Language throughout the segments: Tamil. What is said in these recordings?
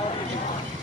ஆரோக்கியமான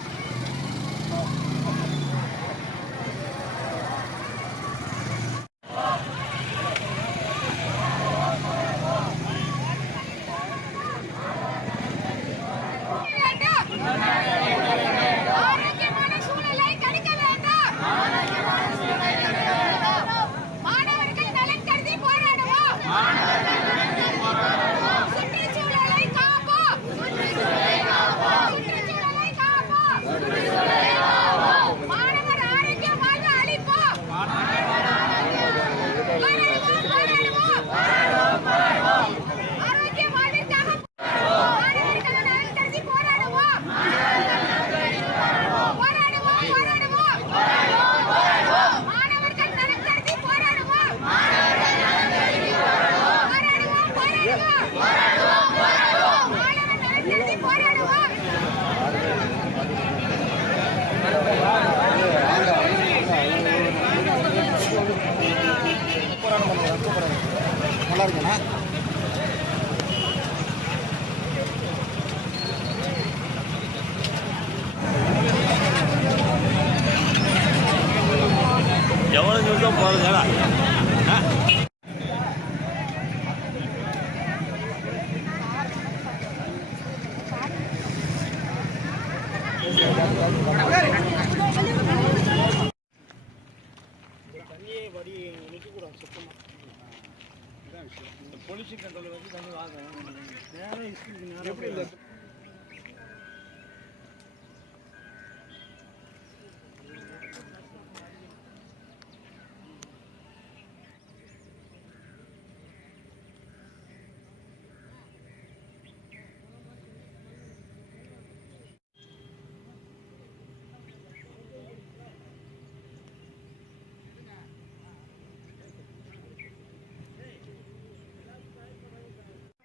நல்லா இருக்குண்ணா எவ்வளோ நிமிஷம் தண்ணியே வடி நிற்கக்கூடாது சுத்தமாக அதான் விஷயம் இந்த பொல்யூஷன் கண்ட்ரோல் வந்து தண்ணி வாங்க எப்படி இல்லை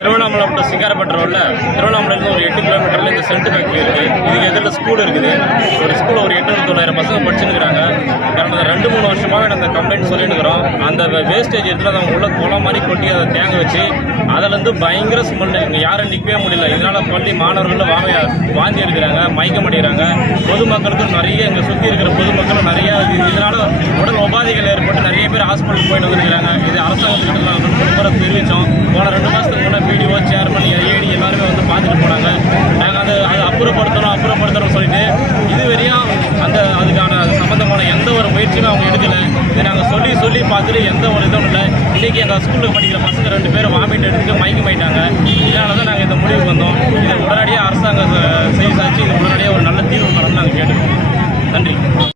திருவண்ணாமலை மட்டும் சிங்காரப்பட்ட ரோட்டில் திருவண்ணாமலையிலேருந்து ஒரு எட்டு கிலோமீட்டரில் இந்த சென்ட் ஃபேக்ட்ரி இருக்குது இதுக்கு எதிரில் ஸ்கூல் இருக்குது. ஒரு ஸ்கூலில் ஒரு எட்நூறு தொள்ளாயிரம் பசங்க படிச்சுருக்கிறாங்க. கடந்த ரெண்டு மூணு வருஷமாகவே நாங்கள் கம்ப்ளைண்ட் சொல்லிட்டுக்கிறோம் அந்த வேஸ்டேஜ் எடுத்துகிட்டு அவங்க உள்ள குளம் மாதிரி கொட்டி அதை தேங்க வச்சு அதிலேருந்து பயங்கர ஸ்மெல் யாரும் நிற்கவே முடியல. இதனால் பள்ளி மாணவர்கள் வாங்க வாந்தி எடுக்கிறாங்க மயக்கம் அடைகிறாங்க. பொதுமக்களுக்கும் நிறைய இங்கே சுற்றி இருக்கிற பொதுமக்களும் நிறைய இது- இதனால உடல் உபாதைகள் ஏற்பட்டு ஹாஸ்பிட்டலுக்கு ஹாஸ்பிட்டல் போயிட்டு வந்துருக்கிறாங்க. இது அரசாங்கத்துக்கிட்ட நாங்கள் ரொம்ப முறை தெரிவித்தோம். போன ரெண்டு மாதத்துக்கு முன்னே பிடிஓ சேர்மன் ஏடி எல்லாருமே வந்து பார்த்துட்டு போனாங்க. நாங்கள் அதை அதை அப்புறப்படுத்தணும் அப்புறப்படுத்தணும்னு சொல்லிட்டு இதுவரையும் அந்த அதுக்கான சம்மந்தமான எந்த ஒரு முயற்சியுமே அவங்க எடுக்கலை. இதை நாங்கள் சொல்லி சொல்லி பார்த்துட்டு எந்த ஒரு இதுவும் இல்லை. இன்றைக்கி எங்கள் ஸ்கூலுக்கு படிக்கிற பசங்க ரெண்டு பேரும் வாமிட் எடுத்துட்டு மயக்கமாயிட்டாங்க